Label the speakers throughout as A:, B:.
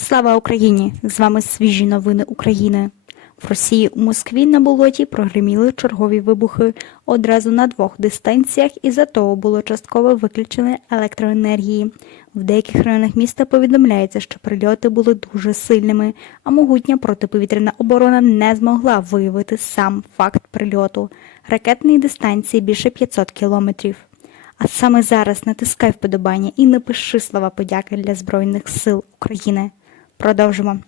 A: Слава Україні! З вами свіжі новини України. В Росії у Москві на болоті прогреміли чергові вибухи одразу на двох дистанціях, і за того було частково виключено електроенергії. В деяких районах міста повідомляється, що прильоти були дуже сильними, а могутня протиповітряна оборона не змогла виявити сам факт прильоту. Ракетної дистанції більше 500 кілометрів. А саме зараз натискай вподобання і напиши слова подяки для Збройних сил України. Продовжимо.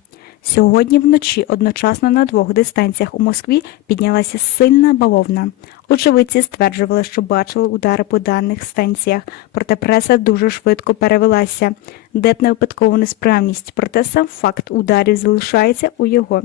A: Сьогодні вночі одночасно на двох дистанціях у Москві піднялася сильна бавовна. Очевидці стверджували, що бачили удари по даних станціях, проте преса дуже швидко перевелася, де не випадкову несправність, проте сам факт ударів залишається у його.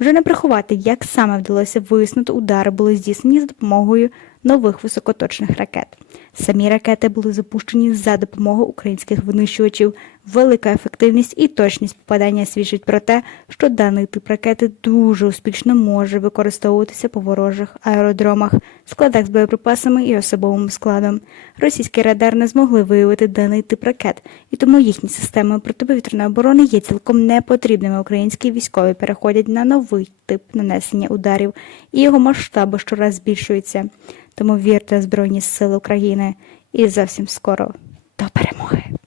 A: Вже не приховати, як саме вдалося вияснити, удари були здійснені за допомогою нових високоточних ракет. Самі ракети були запущені за допомогою українських винищувачів. Велика ефективність і точність попадання свідчить про те, що даний тип ракети дуже успішно може використовуватися по ворожих аеродромах, складах з боєприпасами і особовим складом. Російські радар не змогли виявити даний тип ракет, і тому їхні системи протиповітряної оборони є цілком непотрібними. Українські військові переходять на новий тип нанесення ударів, і його масштаби щораз збільшуються. Тому вірте в Збройні Сили України і зовсім скоро до перемоги.